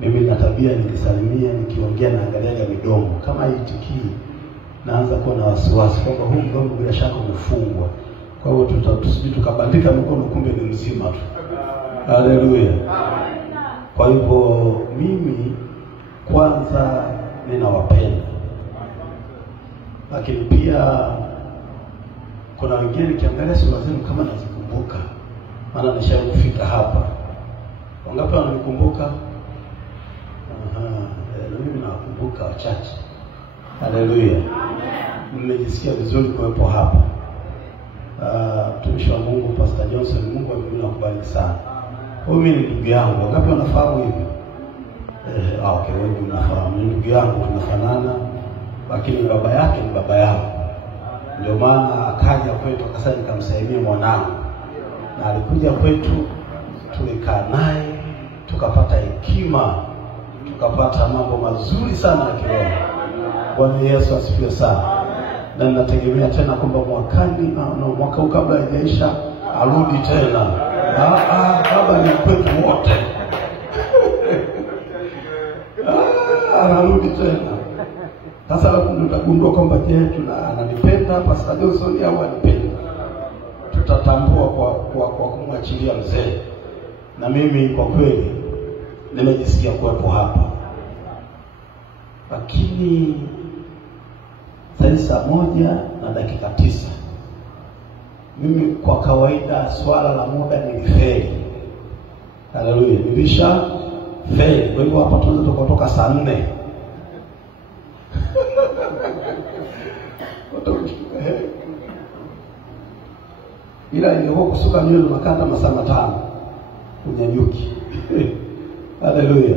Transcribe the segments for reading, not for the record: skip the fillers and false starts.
Mimi na tabia nikisalimia, nikiongea na angalia midomo. Kama haitikii, naanza kuwa na wasiwasi kwamba huu mdomo bila shaka umefungwa. Kwa hiyo tutasubiri tukabandika mikono, kumbe ni mzima tu. Haleluya. Kwa hivyo mimi kwanza ninawapenda. Lakini pia kuna wengine nikiangalia sura zenu kama nazikumbuka. Maana nishawahi kufika hapa. Wangapi wananikumbuka? Mimi nawakumbuka wachache. Haleluya. Mmejisikia vizuri kuwepo hapa. Mtumishi wa Mungu Pastor Johnson, Mungu amekubariki sana. Huyu mimi ni ndugu yangu. Wangapi wanafahamu hivi? Okay, wengi mnafahamu. Ni ndugu yangu, tunafanana, lakini baba yake ni baba yangu. Ndio maana akaja kwetu akasema nikamsaidie mwanangu. Na alikuja kwetu, tulikaa naye, tukapata hekima, tukapata mambo mazuri sana ya kiroho. Bwana Yesu asifiwe sana. Na ninategemea tena kwamba mwaka huu kabla haijaisha arudi tena. Baba ni kwetu wote. Anarudi tena. Sasa tutagundua kwamba ananipenda Pastor Johnson au anipenda. Tutatambua kwa kumwachilia mzee. Na mimi kwa kweli nimejisikia kuwepo hapa. Lakini saa 1:09. Mimi kwa kawaida swala la muda nilifeli. Haleluya, nilisha feli. Kwa hivyo hapa tunaweza kutoka saa 4. Ila ingekuwa kusuka nywele makanda masaa 5 unyanyuki. Haleluya.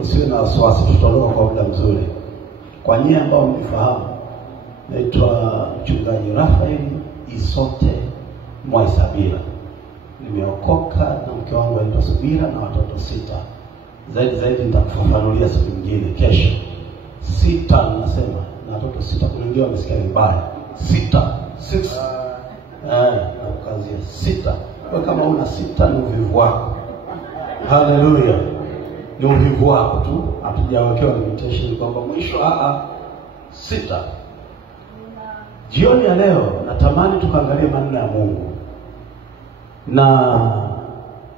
Usiwe na wasiwasi, tutaondoka kwa muda mzuri. Kwa nyinyi ambao mnifahamu, naitwa Mchungaji Rafael Isote Mwaisabila. Nimeokoka na mke wangu anaitwa Subira na watoto 6. Zaidi nitakufafanulia siku nyingine kesho. 6 nasema na watoto 6. Kuna wengine wamesikia vibaya. 6. Nakukazia 6. Kwa kama una 6 ni uvivu wako. Haleluya. Ni uvivu wako tu. Hatujawekewa limitation kwamba mwisho 6. Jioni ya leo natamani tukaangalie maneno ya Mungu. Na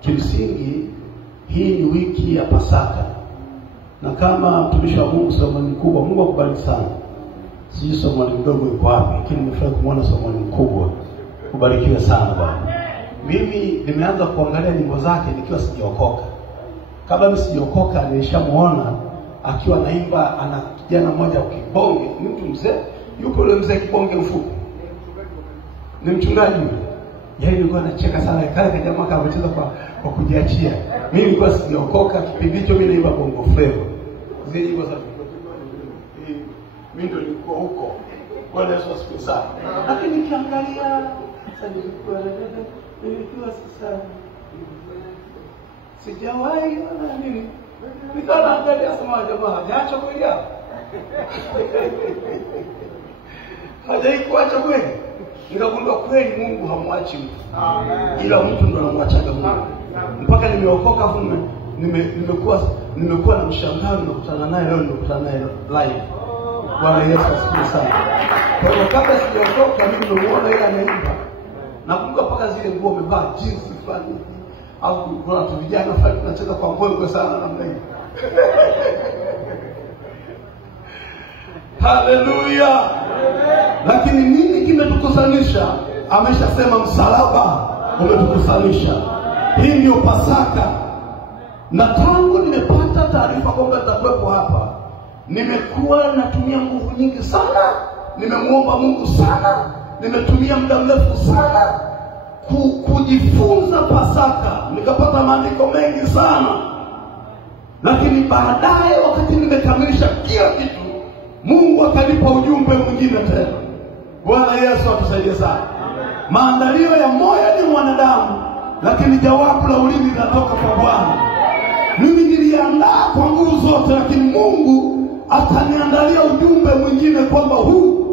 kimsingi hii ni wiki ya Pasaka. Na kama mtumishi wa Mungu somo ni kubwa, Mungu akubariki sana. Sisi somo ni mdogo yuko wapi, lakini nimefurahi kumuona somo ni kubwa. Kubarikiwe sana Bwana. Mimi nimeanza kuangalia nyimbo zake nikiwa sijaokoka. Kabla mimi sijaokoka nilishamuona akiwa naimba, ana kijana mmoja ukibonge, mtu mzee, yuko yule mzee kibonge mfupi. Ni mchungaji yule. Yeye alikuwa anacheka sana, kale jamaa akacheza kwa kujiachia. Mimi nilikuwa sijaokoka, kipindi hicho mimi naimba bongo flava. Zile nyimbo za mimi ndio nilikuwa huko. Bwana Yesu asifiwe sana. Lakini nikiangalia sasa nilikuwa sasa sijawahi na nini. Nikaangalia sema jamaa hajaacha kweli hapo. Hajaikuacha kweli. Nikagundua kweli Mungu hamwachi mtu. Amen. Ila mtu ndo anamwacha Mungu. Mpaka nimeokoka hapo nimekuwa na mshangao, nimekutana naye leo, nimekutana naye live. Bwana Yesu asifiwe sana. Kwa hiyo kabla sijaokoka mimi nimemuona yeye anaimba. Nakumbuka mpaka zile nguo amevaa jeans fulani. Au kuna watu vijana fulani tunacheza kwa mbwembwe sana namna hiyo. Haleluya. Lakini nini kimetukusanisha? Ameshasema msalaba umetukusanisha. Hii ndio Pasaka. Na tangu nimepata taarifa kwamba nitakuwepo hapa, nimekuwa natumia nguvu nyingi sana, nimemuomba Mungu sana, nimetumia muda mrefu sana kujifunza Pasaka. Nikapata maandiko mengi sana. Lakini baadaye wakati nimekamilisha kila kitu, Mungu akanipa ujumbe mwingine tena. Bwana Yesu atusaidie sana. Maandalio ya moyo ni mwanadamu, lakini jawabu la ulimi linatoka kwa Bwana. Mimi niliandaa kwa nguvu zote, lakini Mungu ataniandalia ujumbe mwingine kwamba huu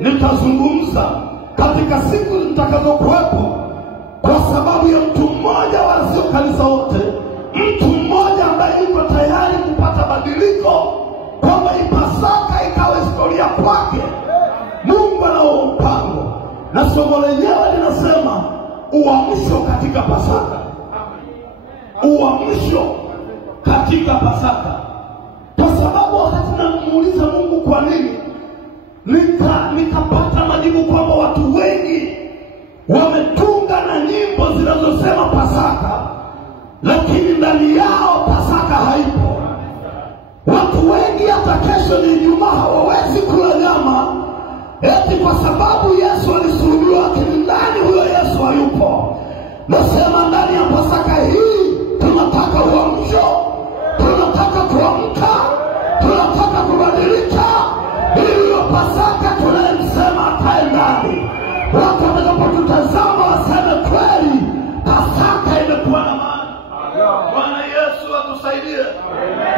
nitazungumza katika siku nitakazokuwepo, kwa sababu ya mtu mmoja wala sio kanisa wote. Mtu mmoja ambaye yuko tayari mabadiliko, kwamba Pasaka ikawa historia kwake. Mungu anao mpango, na somo lenyewe linasema uamsho katika Pasaka. Uamsho katika Pasaka. Kwa sababu wakati namuuliza Mungu kwa nini, nikapata majibu kwamba watu wengi wametunga na nyimbo zinazosema Pasaka, lakini ndani yao Pasaka haipo. Watu wengi hata kesho ni Ijumaa hawawezi kula nyama, eti kwa sababu Yesu alisulubiwa, lakini ndani huyo Yesu hayupo. Nasema ndani ya Pasaka hii tunataka uamsho, tunataka kuamka, tunataka kubadilika, ili hiyo Pasaka tunayemsema akae ndani. Watu watakapotutazama waseme kweli Pasaka imekuwa na maana. Bwana Yesu atusaidie.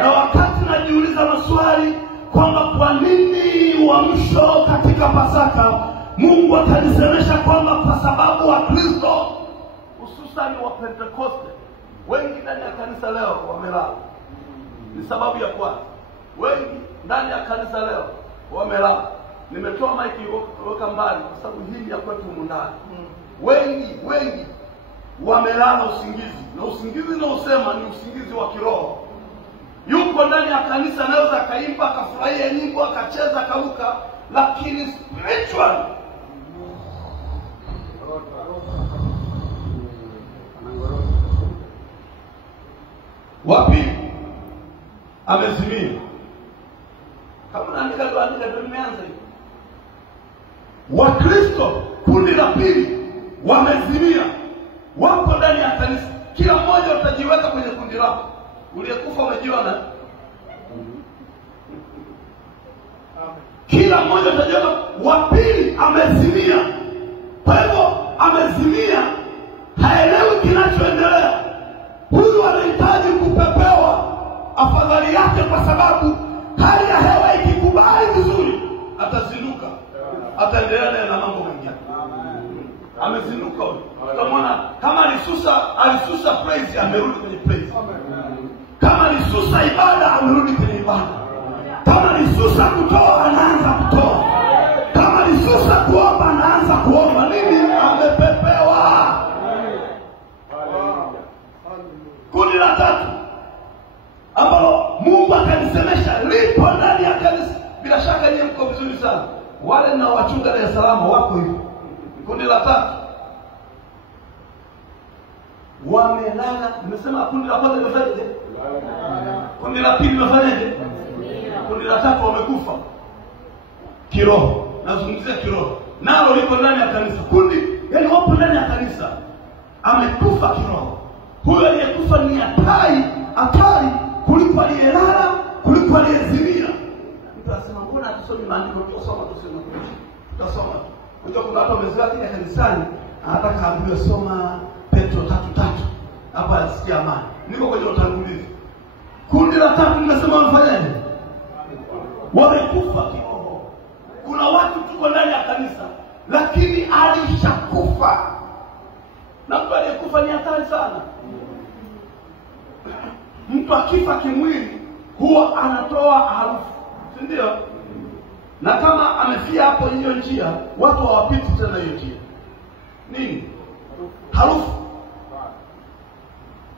Na wakati najiuliza maswali kwamba kwa nini uamsho katika Pasaka, Mungu atanisemesha kwamba kwa sababu wa Kristo, hususan wa Pentekoste, wengi ndani ya kanisa leo wamelala. Ni sababu ya kwanza. Wengi ndani ya kanisa leo wamelala. Nimetoa maiki weka mbali kwa sababu hii ya kwetu ndani. Wengi wamelala usingizi. Na usingizi na usema ni usingizi wa kiroho. Yuko ndani ya kanisa, anaweza akaimba, akafurahia nyimbo, akacheza, akaruka, lakini spiritual wapi amezimia. Kama naandika ndio nimeanza hivi. Wakristo kundi la pili wamezimia, wapo ndani ya kanisa. Kila mmoja utajiweka kwenye kundi lako. Uliyekufa umejiona? Kila mmoja utajiona. Wa pili amezimia. Kwa hivyo amezimia, haelewi kinachoendelea. Huyu anahitaji kupepewa afadhali yake, kwa sababu hali ya hewa ikikubali vizuri atazinduka, ataendelea na mambo mengine. Amezinduka huyu. Utamwona kama alisusa praise, amerudi kwenye praise. Kama alisusa ibada, amerudi kwenye ibada. Kama alisusa kutoa, anaanza kutoa. Kama alisusa kuomba, anaanza kuomba. Nini? Amepepewa. Kundi la tatu ambalo Mungu akanisemesha lipo ndani ya kanisa. Bila shaka nyinyi mko vizuri sana. Wale na wachunga Dar es Salaam wako hivi. Kundi la tatu wamelala. Nimesema kundi la kwanza limefanyaje? Kundi la pili limefanyaje? Kundi la tatu wamekufa kiroho. Nazungumzia kiroho. Nalo liko ndani ya kanisa. Kundi yani wapo ndani ya kanisa, amekufa kiroho. Huyo aliyekufa ni hatari kuliko aliyelala, kuliko aliyezimia. Mtu anasema mbona tusome maandiko? Tutasoma. Unajua kuna watu wamezoea kile kanisani, anataka aambiwe soma Petro 3:3. Hapa asikia amani. Niko kwenye utangulizi. Kundi la tatu nimesema wafanyaje? Wamekufa kiroho. Kuna watu tuko ndani ya kanisa, lakini alishakufa. Na mtu aliyekufa ni hatari sana. Mtu akifa kimwili huwa anatoa harufu, si ndio? Na kama amefia hapo hiyo njia, watu hawapiti tena hiyo njia. Nini? Harufu.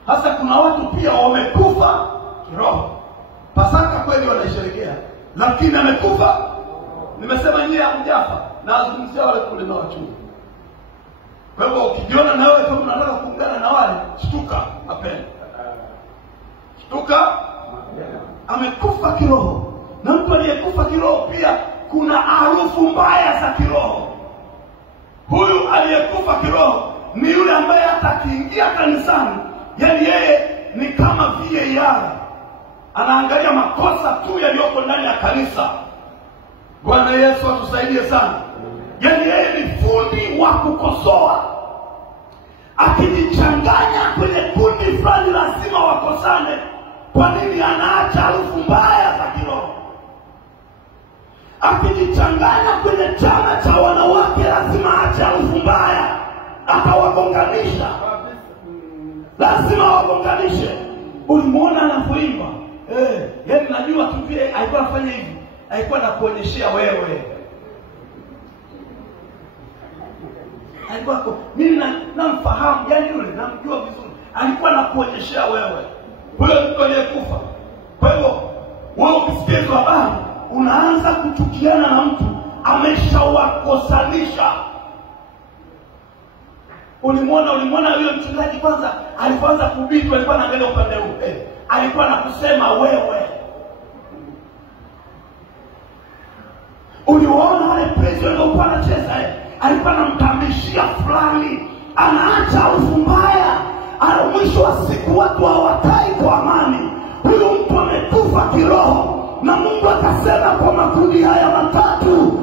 Hasa kuna watu pia wamekufa kiroho. Pasaka kweli wanaisherehekea, lakini amekufa. Nimesema nyie hamjafa, na azungumzia wale kule na wachungu. Kwa hivyo ukijiona na wewe kama unataka kuungana na wale, shtuka mapema. Shtuka, amekufa kiroho. Na mtu aliyekufa kiroho pia kuna harufu mbaya za kiroho. Huyu aliyekufa kiroho ni yule ambaye hata akiingia kanisani, yani yeye ni kama VAR. Anaangalia makosa tu yaliyoko ndani ya kanisa. Bwana Yesu atusaidie sana. Yani yeye ni fundi wa kukosoa. Akijichanganya kwenye kundi fulani lazima wakosane. Kwa nini? Anaacha harufu mbaya za kiroho. Akijichanganya kwenye chama cha wanawake lazima aache harufu mbaya, akawagonganisha. Lazima wagonganishe. Ulimuona anapoimba, Yaani najua tu vile alikuwa anafanya hivi, alikuwa anakuonyeshia wewe. Alikuwa mimi namfahamu, yani yule namjua vizuri. Alikuwa anakuonyeshia wewe. Huyo mtu aliyekufa. Kwa hivyo wewe ukisikia habari unaanza kuchukiana na mtu ameshawakosanisha. Ulimwona yule mchungaji kwanza alipoanza kuhubiri alikuwa anaangalia upande huu. Alikuwa anakusema wewe. Uliona wale praise waliokuwa wanacheza, alikuwa anamtamishia fulani, anaacha harufu mbaya. Mwisho wa siku watu hawakai kwa amani. Huyu mtu amekufa kiroho. Na Mungu akasema kwa makundi haya matatu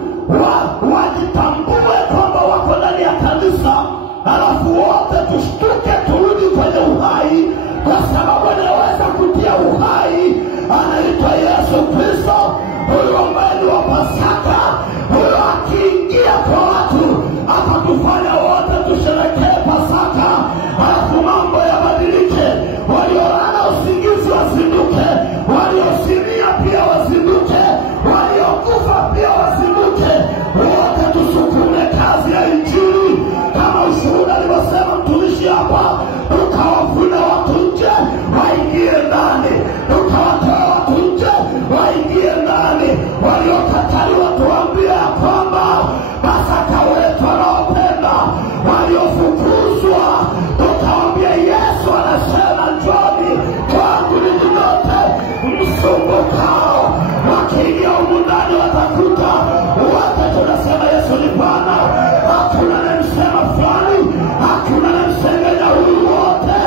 wajitambue kwamba wako ndani ya kanisa, alafu wote tushtuke turudi kwenye uhai, kwa sababu anaweza kutia uhai. Anaitwa Yesu Kristo. Huyo ambaye ni wa Pasaka, huyo akiingia kwa watu atatufanya wote tusherekee Pasaka, alafu mambo yabadilike. Waliolala usingizi wazinduke, waliosimia pia wazinduke, waliokufa pia wazinduke, wote tusukume kazi ya Injili. Kama ushuhuda alivyosema mtumishi hapa, tukawavuna watu nje waingie ndani, tukawatoa watu nje waingie ndani. Waliokataliwa tuambia kwamba Pasaka wetu anaopenda. Waliofukuzwa tukawambia Yesu anasema njoni kwangu ninyi nyote msumbukao. Wakiingia humu ndani watakuta wote tunasema Yesu ni Bwana. Hakuna anayemsema fulani, hakuna anayemsengenya huyu, wote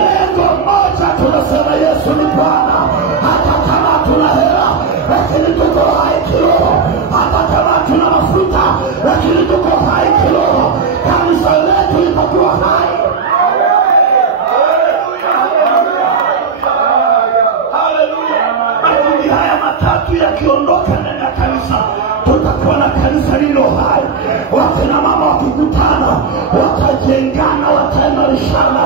lengo moja tunasema Yesu ni Bwana. Hata kama tuna hela lakini tuko hai kiroho, hata kama tuna mafuta lakini tuko hai kiroho. Kanisa letu litakuwa hai. Makundi haya matatu yakiondoka ndani ya kanisa, tutakuwa na kanisa lilo hai. Wakina mama wakikutana watajengana, wataimarishana,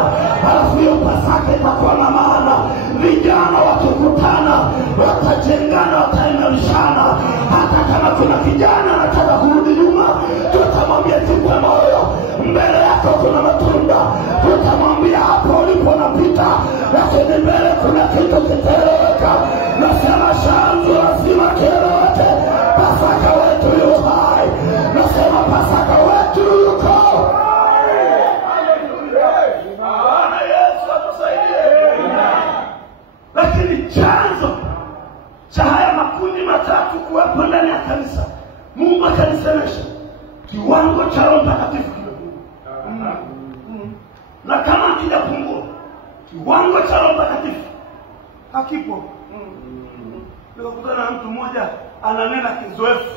alafu hiyo Pasaka itakuwa na maana. Vijana wakikutana watajengana, wataimarishana. Hata kama kuna kijana anataka kurudi nyuma, tutamwambia jipe moyo, mbele yako kuna matunda. Tutamwambia hapo ulipo unapita, lakini mbele kuna kitu kitaeleweka. Nasema shanzu lazima kieleweke. Pasaka wetu yu hai. Nasema Pasaka wetu yuko hai. Bwana Yesu atusaidie. Lakini chanzo cha haya makundi matatu kuwepo ndani ya kanisa, Mungu akanisemesha kiwango cha Roho Mtakatifu kimepungua. Na kama hakijapungua, kiwango cha Roho Mtakatifu hakipo. Nikakutana na mtu mmoja ananena kizoefu.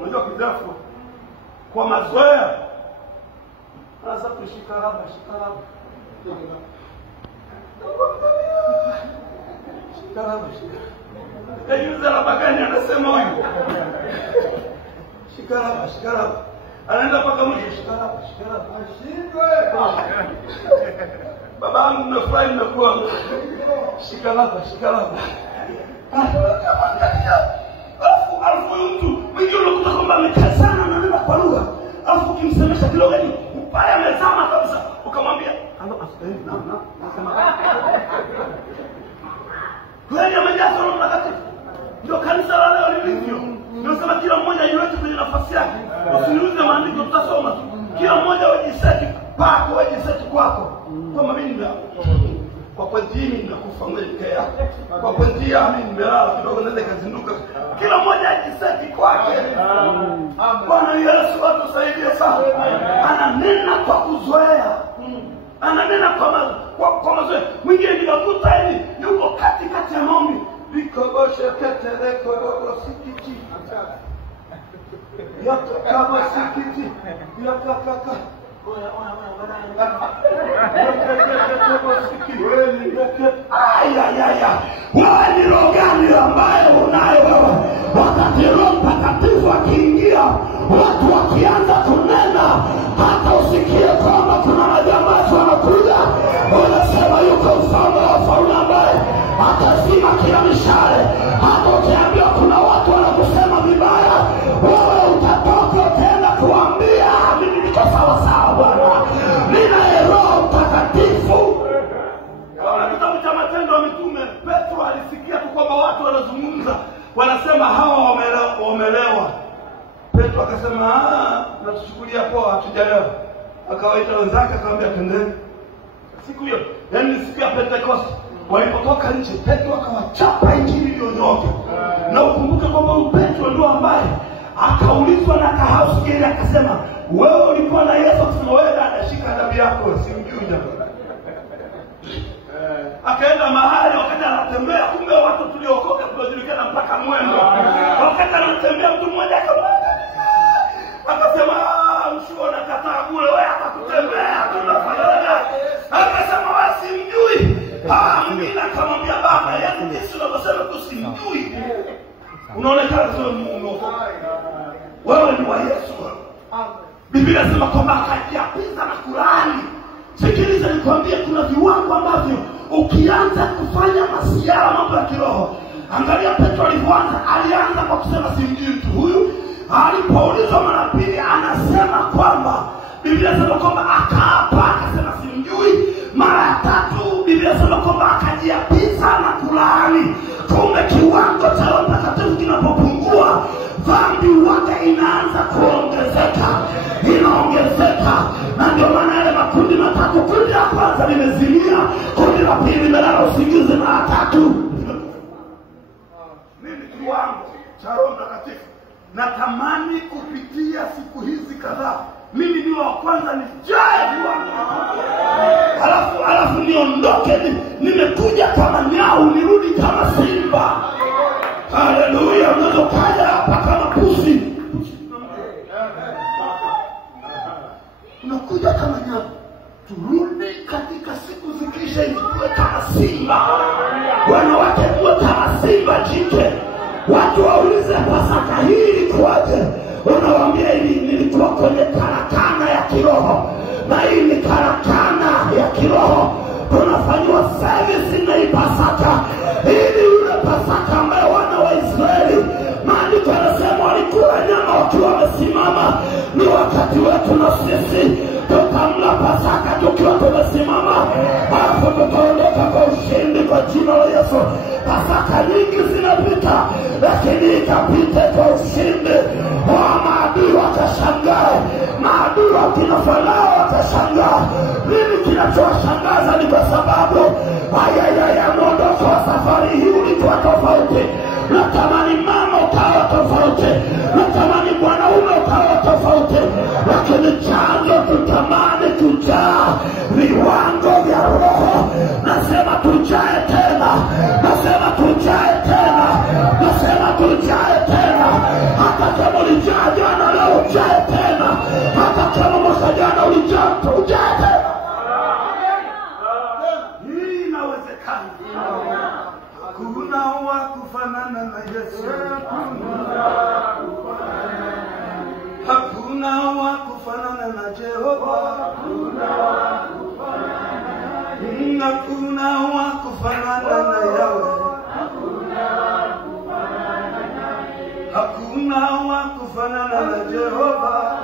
Unajua kizoefu kwa mazoea. Sasa tushika labda. Yuza la bagani anasema huyu. Shikara. Anaenda paka mwisho shikara. Ashindwe. Baba yangu nimefurahi nimekuwa. Shikara. Alafu mtu mwingine unakuta kwamba amekazana na neno kwa lugha. Alafu ukimsemesha kidogo ni upaya amezama kabisa. Ukamwambia, kweli amejaza Roho Mtakatifu. Ndio kanisa la leo lilivyo. Ndio sema kila mmoja ajiweke kwenye nafasi yake. Usiniulize maandiko, tutasoma tu. Kila mmoja wajiseti pako, wajiseti kwako. Kama mimi kwa pointi hii ninakufa mwelekea. Kwa pointi hii mimi nimelala kidogo naweza kazinduka. Kila mmoja ajiseti kwake. Bwana Yesu atusaidie sana. Ananena kwa kuzoea. Ananena kwa mazoea. Mwingine nikakuta hivi yuko katikati ya maombi. Bikoboshe keteleko sikiti. Kama sikiti. Yakakaka. Wewe ni roho gani ambaye unayo wewe? Wakati Roho Mtakatifu akiingia, watu wakianza kunena, hata usikie kwamba kuna majamaa wanakuja, unasema yuko wako ufalme wa ufalme ambaye atazima kila mishale. Hata ukiambiwa kuna watu wanakusema vibaya, wewe utatoka tena kuambia mimi niko sawa sawa Bwana, ninaye Roho Mtakatifu. Katika kitabu cha Matendo ya Mitume, Petro alisikia tu kwamba watu wanazungumza, wanasema hawa wamelewa. Petro akasema natuchukulia poa, hatujalewa. Akawaita wenzake akamwambia twendeni. Siku hiyo, yani siku ya Pentecost, walipotoka nje, Petro akawachapa injili iliyonyooka. Na ukumbuke kwamba Petro ndio ambaye akaulizwa na Kahausi, akasema wewe ulikuwa na Yesu? Akasema wewe dada, shika adabu yako, simjui jamani. Akaenda mahali, wakati anatembea, kumbe watu tuliokoka tunajulikana mpaka mwendo. Wakati anatembea, mtu mmoja akasema mshuo na kataa kule, wewe atakutembea tunafanya. Akasema wewe simjui. Mwingine akamwambia baba, yani Yesu anasema tusimjui. Unaonekana sio muokoka. Wewe ni wa Yesu. Biblia inasema kwamba akajiapiza na Qur'ani. Sikiliza nikwambie, kuna viwango ambavyo ukianza kufanya masiara mambo ya kiroho. Angalia Petro alipoanza, alianza kwa kusema simjui mtu huyu. Alipoulizwa mara pili, anasema kwamba Biblia inasema kwamba akaapa, akasema simjui. Mara ya tatu Biblia inasema kwamba akajiapiza na Qur'ani. Kumbe kiwango cha Roho Mtakatifu kinapopungua, dhambi wake inaanza kuongezeka, inaongezeka. Na ndio maana yale makundi matatu, kundi la kwanza limezimia, kundi la pili limelala usingizi, na la tatu nini? Kiwango cha Roho Mtakatifu. Natamani kupitia siku hizi kadhaa mimi niwe wa kwanza nijae viwango, alafu niondoke, nimekuja kama nyau nirudi kama simba. Haleluya. Unazokaja hapa kama pusi, unakuja kama nyau. Turudi katika siku zikisha tuwe kama simba. Wanawake tuwe kama simba jike. Watu waulize Pasaka hii ilikuwaje? Unawaambia hili nilikuwa kwenye karakana ya kiroho. Na hii ni karakana ya kiroho. Tunafanywa service na hii Pasaka. Ili ule Pasaka ambayo wana wa Israeli, maandiko yanasema walikula nyama wakiwa wamesimama. Ni wakati wetu na sisi tutamla Pasaka tukiwa tumesimama. Alafu tutaondoka kwa ushindi kwa jina la Yesu. Pasaka nyingi zinapita, lakini ikapite kwa ushindi. Maadui watashangaa, maadui wa kina Farao watashangaa. Nini kinachowashangaza? Ni kwa sababu ya mwondoko wa safari hii ulikuwa tofauti. Natamani mama ukawa tofauti, natamani mwanaume ukawa tofauti, lakini chanzo tutamani kujaa viwango vya Roho. Nasema tujae tena, nasema tujae tena, nasema tujae tena. Hata kama ulijaa jana, leo ujae tena. Hata kama mwaka jana ulijaa, tujae tena. Hii inawezekana. Hakuna wa kufanana na Yesu, hakuna wa kufanana na Jehova, hakuna wa kufanana na Yahweh, hakuna wa kufanana na Jehova,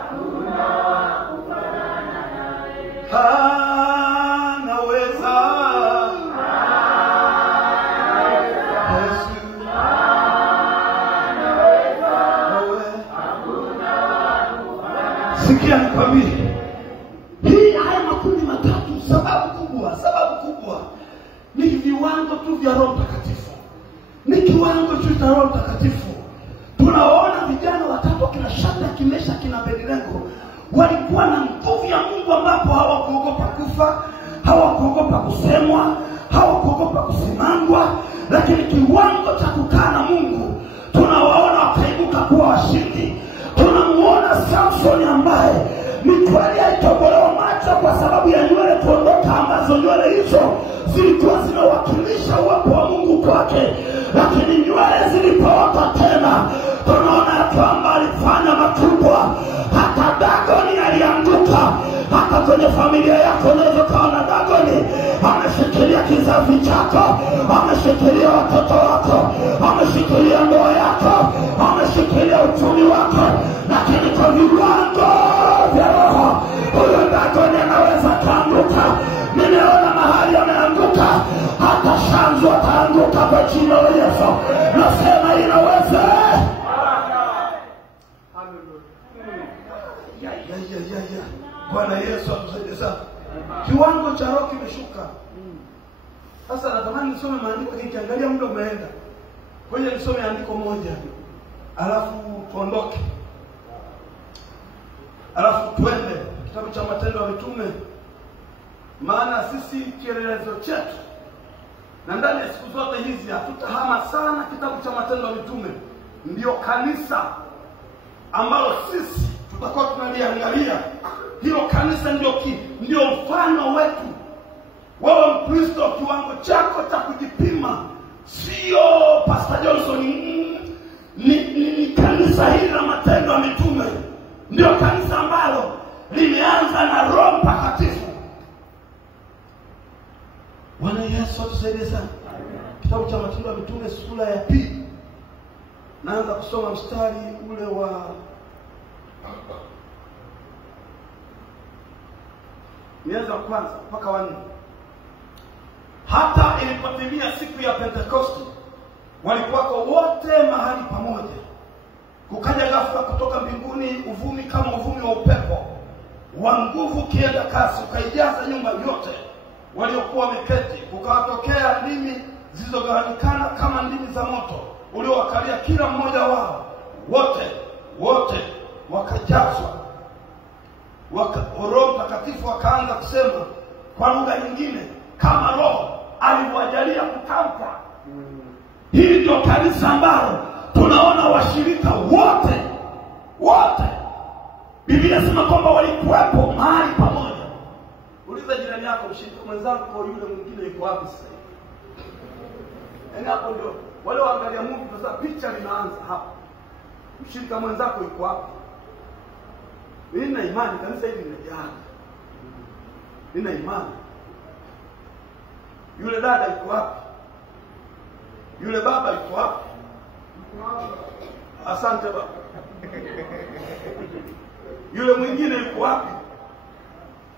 anaweza. Sikia nikwambie, hii haya makundi matatu, sababu kubwa ni viwango tu vya Roho Mtakatifu. Ni kiwango tu cha Roho Mtakatifu. Tunaona vijana watatu kina Shadraka, Meshaki na Abednego walikuwa na nguvu ya Mungu, ambapo hawakuogopa kufa, hawakuogopa kusemwa, hawakuogopa kusimangwa. Lakini kiwango cha kukaa na Mungu, tunawaona wakaibuka kuwa washindi. Tunamuona Samson ambaye ni kweli alitobolewa macho kwa sababu ya nywele kuondoka, ambazo nywele hizo zilikuwa zinawakilisha uwepo wa Mungu kwake, lakini nywele zilipoota tena tunaona kwamba alifanya makubwa. Hata Dagoni alianguka. Hata kwenye familia yako unaweza kuona Dagoni ameshikilia kizazi chako, ameshikilia watoto wako, ameshikilia ndoa yako, ameshikilia uchumi wako, lakini kwa viwango vya roho huyo Dagoni anaweza kuanguka. Nimeona mahali ameanguka, hata Shanzu ataanguka kwa jina la Yesu. Nasema inaweza. Bwana Yesu atusaidie sana. Kiwango cha roho kimeshuka. Sasa natamani nisome maandiko, nikiangalia muda umeenda. Ngoja nisome andiko moja, alafu tuondoke, alafu twende kitabu cha Matendo ya Mitume, maana sisi kielelezo chetu na ndani ya siku zote hizi hatutahama sana kitabu cha Matendo ya Mitume. Ndio kanisa ambalo sisi tutakuwa tunaliangalia. Hilo kanisa ndio mfano wetu. Wewe Mkristo, kiwango chako cha kujipima sio Pastor Johnson, ni kanisa hili la Matendo ya Mitume. Ndio kanisa ambalo limeanza na Roho Mtakatifu. Bwana Yesu atusaidie sana. Kitabu cha Matendo ya Mitume sura ya 2. Naanza kusoma mstari ule wa mianzo kwanza mpaka 4. Hata ilipotimia siku ya Pentekoste, walikuwa wote mahali pamoja. Kukaja ghafla kutoka mbinguni uvumi kama uvumi wa upepo wa nguvu kienda kasi, ukaijaza nyumba yote waliokuwa wameketi. Kukawatokea ndimi zilizogawanyikana kama ndimi za moto uliowakalia kila mmoja wao. Wote wakajazwa Roho Mtakatifu, wakaanza kusema kwa lugha nyingine kama Roho aliwajalia kutamka. Hili ndio kanisa ambalo tunaona washirika wote. Biblia inasema kwamba walikuwepo mahali pamoja. Uliza jirani yako, mshirika mwenzako yule mwingine yuko wapi sasa? Hapo ndio wale waangalia Mungu, sasa picha linaanza hapo. Mshirika mwenzako yuko wapi? Nina imani kanisa hili limejaa. Nina imani. Yule dada yuko wapi? Yule baba yuko wapi? Asante baba. Yule mwingine yuko wapi?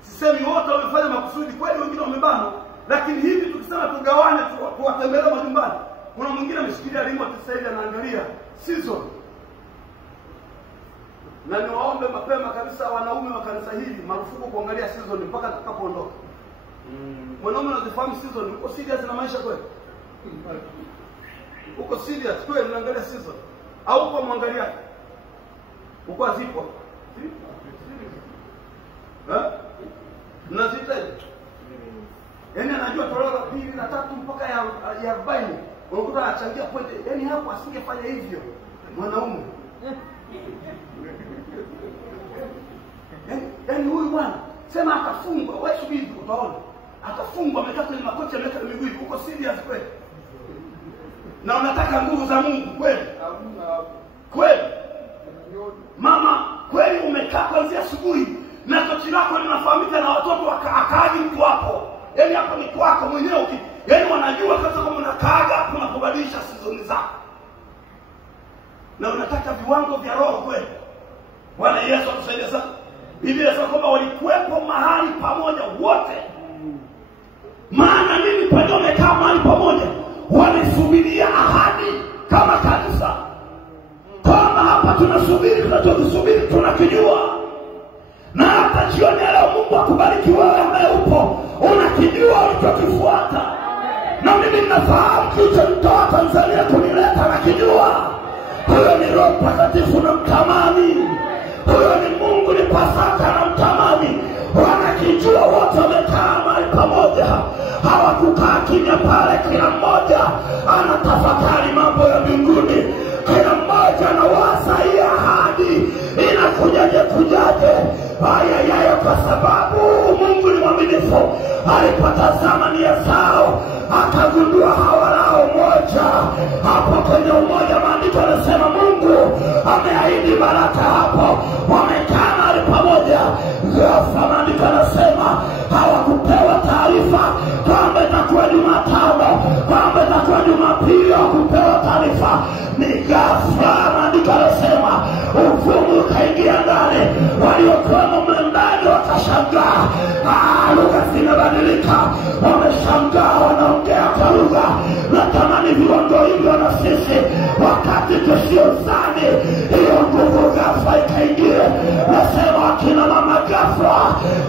Sisemi wote wamefanya makusudi, kweli wengine wamebana, lakini hivi tukisema tugawane tuwatembelee majumbani. Kuna mwingine ameshikilia remote sasa hivi anaangalia season. Na niwaombe mapema kabisa wanaume wa kanisa hili, marufuku kuangalia season mpaka tutakapoondoka. Mwanaume anazifahamu season. Uko serious na maisha kweli? Uko serious kweli unaangalia season? Au uko mwangalia? Uko azipo? Mnazitaje? Yaani anajua toleo la 2 na 3 mpaka ya 40. Unakuta anachangia point. Yaani hapo asingefanya hivyo mwanaume. Yaani huyu bwana sema akafungwa, wewe subiri utaona. Akafungwa amekaa kwenye makocha miaka miwili. Uko serious kweli? Na unataka nguvu za Mungu kweli? Kweli? Mama, kweli umekaa kuanzia asubuhi na tochi lako linafahamika na watoto akaaji mtu hapo. Yaani hapo ni kwako mwenyewe. Yaani wanajua kama unakaaga kuna kubadilisha season zako. Na unataka viwango vya roho kweli? Bwana Yesu atusaidie sana. Biblia inasema kwamba walikuwepo mahali pamoja wote. Maana nini pale wamekaa mahali pamoja? Wamesubiria ahadi kama kanisa. Kama hapa tunasubiri, tunachosubiri tunakijua. Na hata jioni leo Mungu akubariki wewe ambaye upo unakijua ulichokifuata. Na mimi ninafahamu kilichonitoa Tanzania kunileta nakijua. Huyo ni Roho Mtakatifu na mtamani. Huyo ni Mungu ni Pasaka na mtamani. Wanakijua wote wamekaa mahali pamoja. Hawakukaa kimya pale, kila mmoja anatafakari mambo ya mbinguni. Kila mmoja anawaza hii ahadi inakujaje kujaje? Haya, kwa sababu Mungu ni mwaminifu. Alipotazama nia zao, akagundua hawalao moja. Hapo kwenye umoja maandiko yanasema Mungu ameahidi baraka hapo. Wamekaa mahali pamoja. Ghafla maandiko yanasema hawakupewa taarifa kwamba itakuwa Jumatano, kwamba itakuwa Jumapili. Hawakupewa taarifa. Ni ghafla maandiko yanasema uvumi ukaingia ndani. Waliokuwa mle ndani wakashangaa. Lugha zimebadilika. Wameshangaa, wanaongea kwa lugha. Natamani viwango hivyo na sisi wakati tusiozani hiyo nguvu ghafla ikaingie. Nasema akina mama ghafla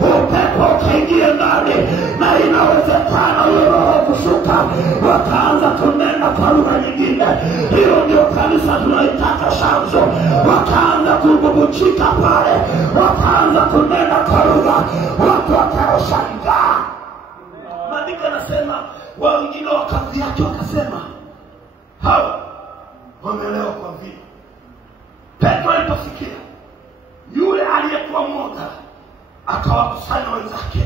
upepo ukaingie ndani, na inawezekana hiyo roho kushuka wakaanza kunena kwa lugha nyingine. Hiyo ndio kanisa tunaitaka Shanzo. Wakaanza kububuchika pale, wakaanza kunena kwa lugha, watu wakashangaa. Maandiko yanasema wengine wakaviacha wakasema hao wamelewa kwa vile. Petro aliposikia, yule aliyekuwa mmoja akawakusanya wenzake.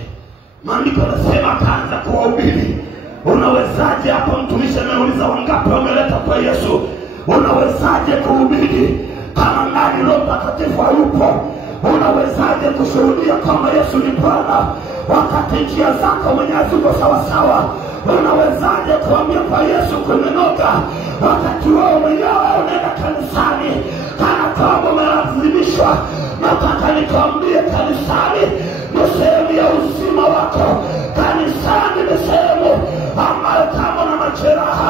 Maandiko yanasema akaanza kuwahubiri. Unawezaje hapo mtumishi ameuliza wangapi wameleta kwa Yesu? Unawezaje kuhubiri kama ndani Roho Mtakatifu hayupo? Unawezaje kushuhudia kama Yesu ni Bwana wakati njia zako Mwenyezi uko sawa sawa? Unawezaje kuambia kwa Yesu kumenoga wakati wao mwenyewe unaenda kanisani kana kwamba umelazimishwa? Nataka nikwambie, kanisani ni sehemu ya uzima wako. Kanisani ni sehemu ambayo kama na majeraha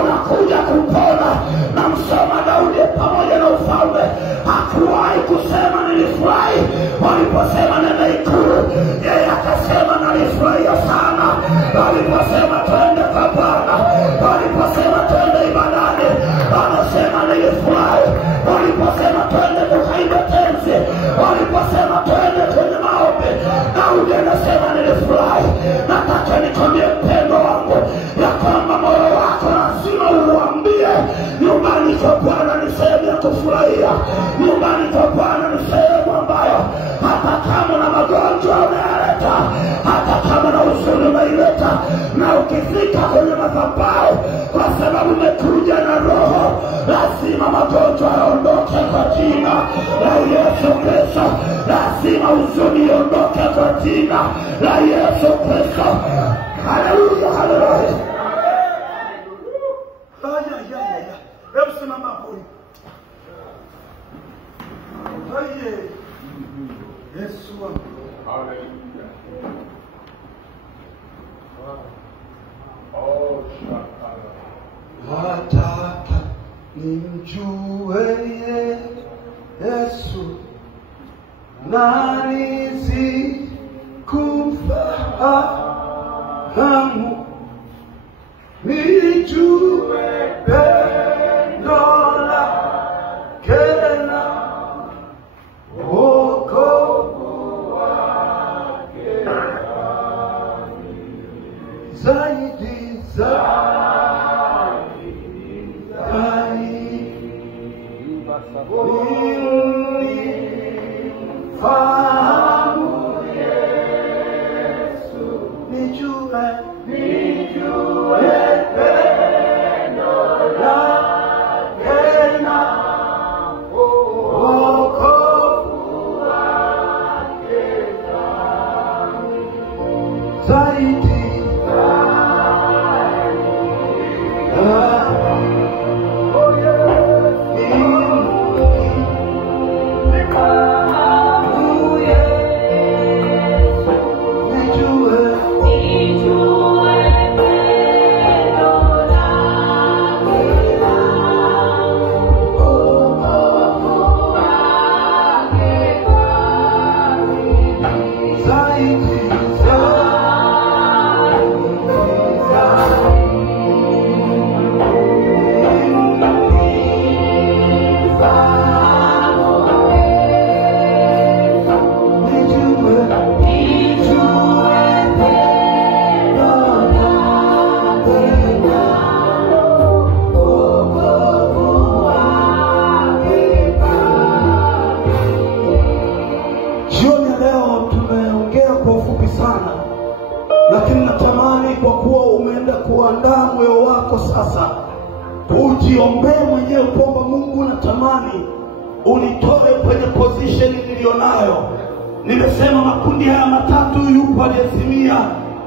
unakuja kupona. Na msoma Daudi pamoja na ufalme hakuwahi kusema nilifurahi waliposema nenda ikulu. Yeye akasema nalifurahia sana waliposema twende kwa Bwana, waliposema twende ibadani. Anasema nilifurahi waliposema twende tukaimbe tenzi, waliposema twende kwenye maombi. Daudi anasema nilifurahi. Nataka nikwambie mpendo wangu ya kwamba moyo wako lazima uambie nyumbani kwa Bwana ni sehemu ya kufurahia. Nyumbani kwa Bwana ni sehemu ambayo hata kama na magonjwa unayaleta, hata kama na huzuni unaileta, na ukifika kwenye madhabahu kwa sababu umekuja na Roho, lazima magonjwa yaondoke kwa jina la Yesu Kristo. Lazima huzuni iondoke kwa jina la Yesu Kristo. Haleluya, haleluya. Hebu simama hapo. Yesu wangu. Haleluya. Oh, shakara. Nataka nimjue Yesu na kumfahamu, nijue pendo lake na wokovu wake zaidi fahamu Yesu, nijue pendo lake na wokovu wake zaidi kuandaa moyo wako sasa. Ujiombee mwenyewe kwamba Mungu, natamani unitoe kwenye position nilionayo. Nimesema makundi haya matatu: yupo aliyezimia,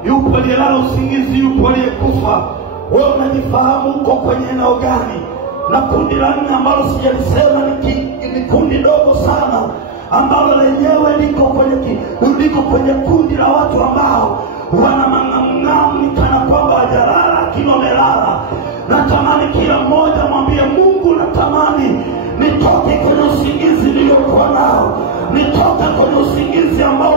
yupo aliyelala usingizi, yupo aliyekufa. Wewe unajifahamu uko kwenye eneo gani? Na kundi la nne ambalo sijalisema ni kundi dogo sana, ambalo lenyewe liko kwenye kundi la watu ambao wana mang'amng'amu kana kwamba hajalala lakini wamelala. Natamani kila mmoja mwambie Mungu, natamani nitoke kwenye usingizi niliokuwa nao, nitoke kwenye usingizi ambao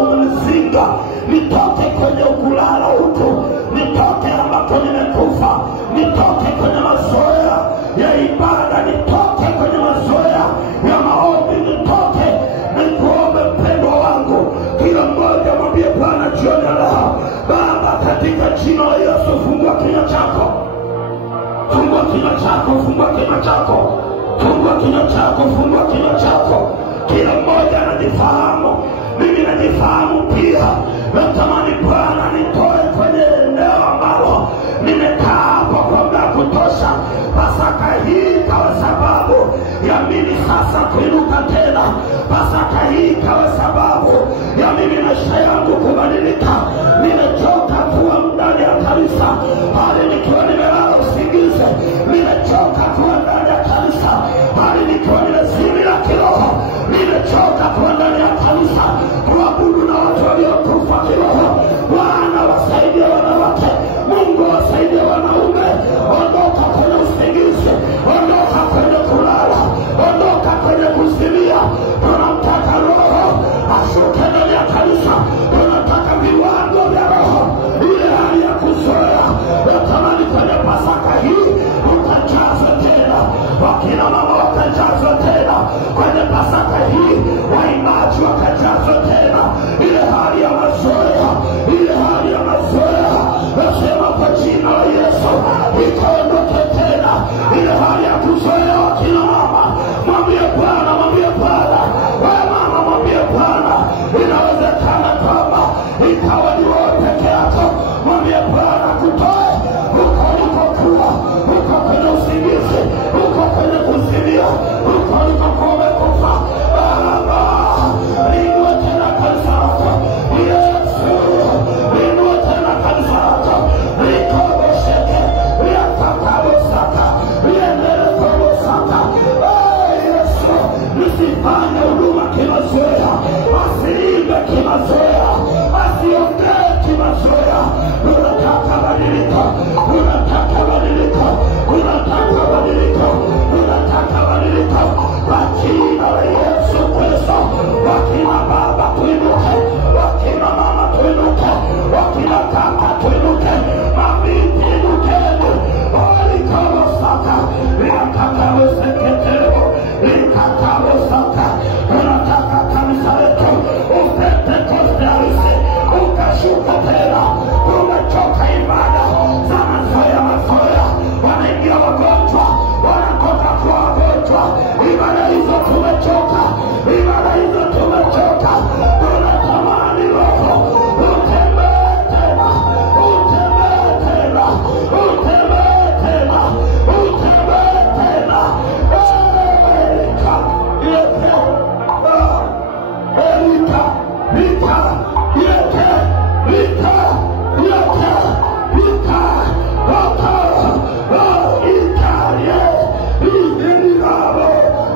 umenizinga, nitoke kwenye ukulala huko, nitoke ambako nimekufa, nitoke kwenye mazoea ya ibada, nitoke kwenye mazoea ya maombi, nitoke. Nikuombe mpendwa wangu, kila mmoja mwambie Bwana jioni leo, Baba, katika jina la Yesu, fungua kinywa chako, fungua kinywa chako, fungua kinywa chako, fungua kinywa chako, fungua kinywa chako. Kila mmoja anajifahamu, mimi najifahamu pia. Natamani Bwana nitoe kwenye eneo ambalo nimekaa hapo kwa muda kutosha. Pasaka hii ikawa sababu ya mimi sasa kuinuka tena. Pasaka hii ikawa sababu ya mimi maisha yangu kubadilika. Nimechoka kuwa ndani ya kanisa hali nikiwa nimelala usingizi. Nimechoka kuwa ndani ya kanisa hali nikiwa nimezimia kiroho. Nimechoka kuwa ndani ya kanisa kuabudu na watu waliokufa kiroho. Bwana wasaidie wanawake, Mungu wasaidie wanaume. Ondoka kwenye usingizi, ondoka kwenye kulala, ondoka kwenye kuzimia. Tunamtaka Roho ashuke ndani ya kanisa. Tunataka viwango vya Roho, ile hali ya kuzoea. Natamani kwenye Pasaka hii utajazwe tena, wakina mama watajazwe tena kwenye Pasaka hii, waimbaji watajazwe tena. Ile hali ya mazoea, ile hali ya mazoea, nasema kwa jina la Yesu ikaondoke tena. Ile hali ya kuzoea wakina mama, mwambie Bwana, mwambie Bwana. Wewe mama, mwambie Bwana, inawezekana kwamba ikawa ni wewe peke yako. Mwambie Bwana kutoe huko ulikokuwa, huko kwenye usingizi, huko kwenye kuzimia, huko ulikokuwa umekufa. Baba, inua tena kanisa lako. Yesu, inua tena kanisa lako. Likobosheke, liatakabosaka, liendelekobosaka. Yesu, nisifanye huduma kimazoea, asiimbe kimazoea, asiongee kimazoea. Unataka badilika, unataka badilika, unataka badilika, unataka badilika. Kwa jina la Yesu Kristo, wakina baba tuinuke, wakina mama tuinuke, wakina kaka tuinuke, mabinti inukeni. Olikabosaka, liakakaboseketebo, likakabosaka. Unataka kanisa letu upentekoste halisi ukashuka tena. Tumechoka ibada za mazoea, mazoea. Wanaingia wagonjwa, wanatoka kwa wagonjwa. Ibada hizo tumechoka, ibada hizo tumechoka. Tunatamani Roho utembee tena, utembee tena, utembee tena, utembee tena. Erika, yeke, Erika, Rika, yeke, Rika, yeke, Rika, Rika, Rika, Rika,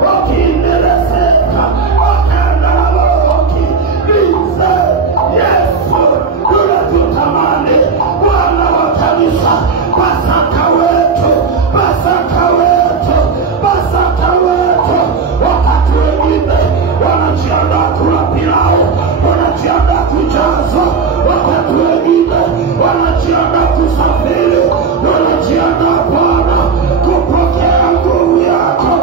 wakiindeleseka, wakandalaboki, Risa. Yesu, tunatutamani Bwana wa kanisa. Pasaka wetu, Pasaka wetu, Pasaka wetu. Wakati wengine wanajiandaa kula pilau, wanajiandaa kujazwa. Wakati wengine wanajiandaa kusafiri, wanajiandaa Bwana kupokea nguvu yako.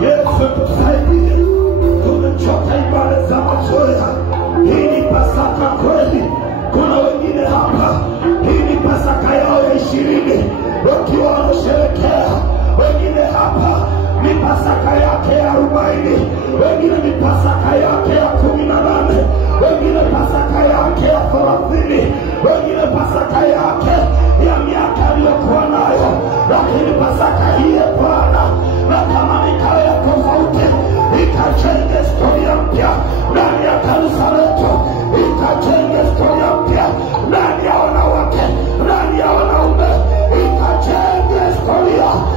Yesu tusaidie, tumechoka ibada za mazoea. Hii ni Pasaka kweli. Kuna wengine hapa, hii ni Pasaka yao ya 20 wakiwa wanasherekea. Wengine hapa ni Pasaka yake ya 40, wengine ni Pasaka yake ya 18, wengine Pasaka yake ya 30, wengine Pasaka yake ya miaka aliyokuwa nayo. Lakini Pasaka hii Bwana na kama ikawa tofauti, ikachenge historia mpya ndani ya kanisa letu, ikachenge historia mpya ndani ya wanawake, ndani ya wanaume, ikachenge historia.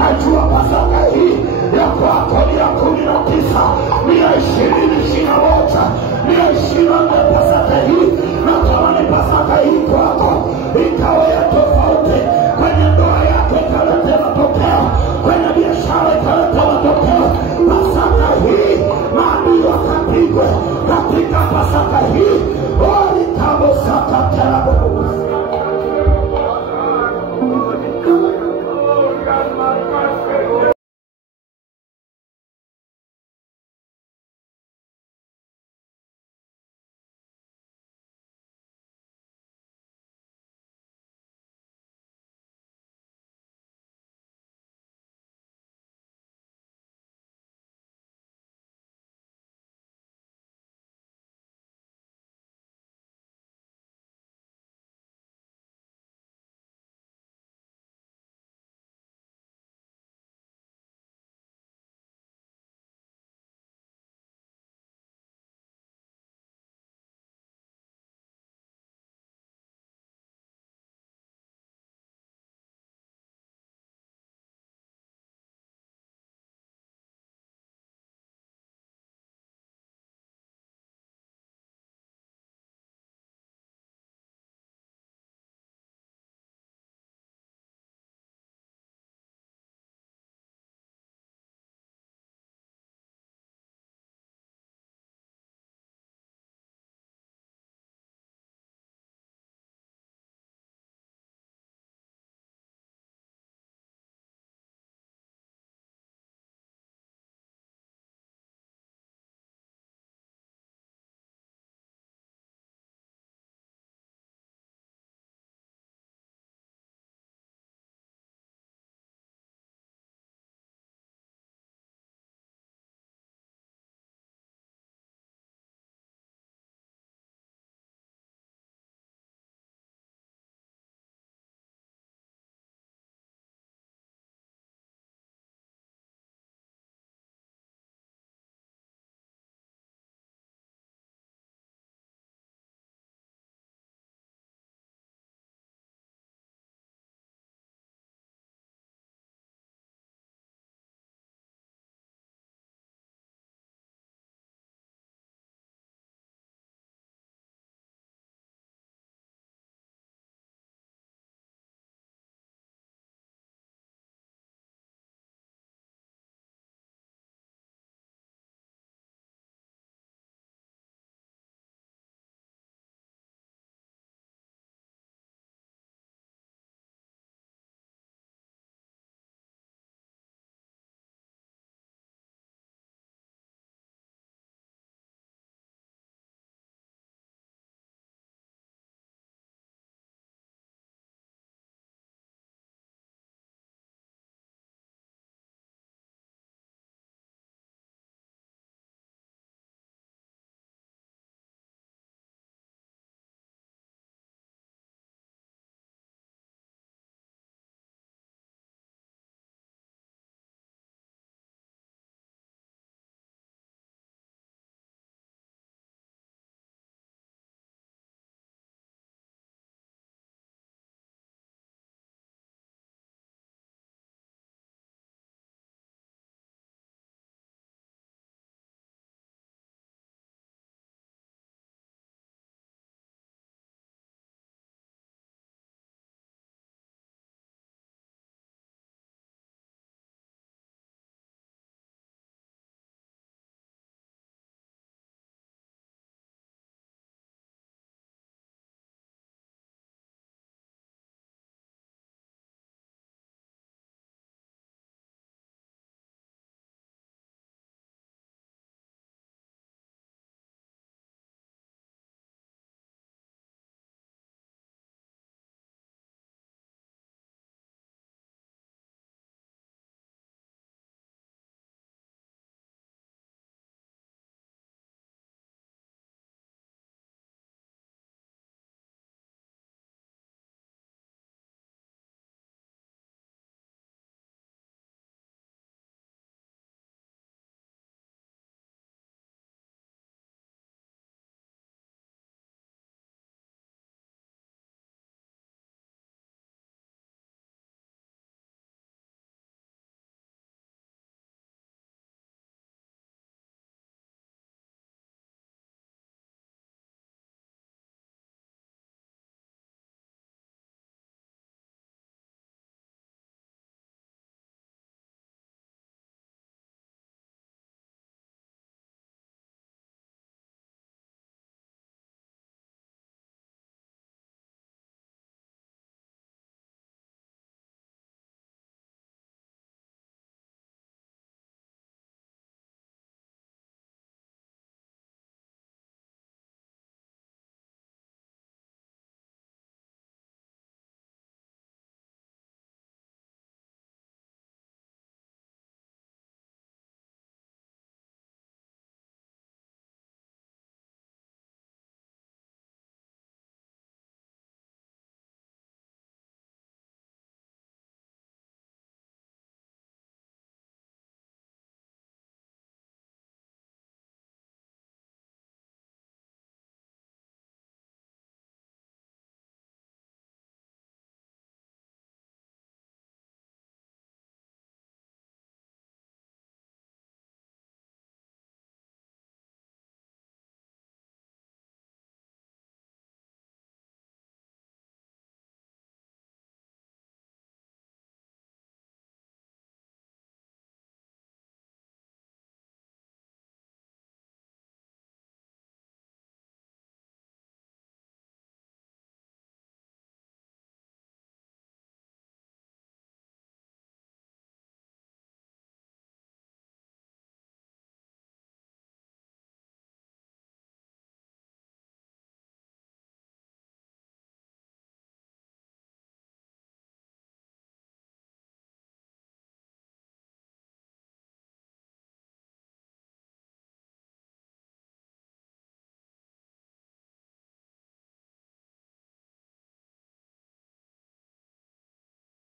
Najua Pasaka hii ya kwako ni ya 19, ni ya 2021,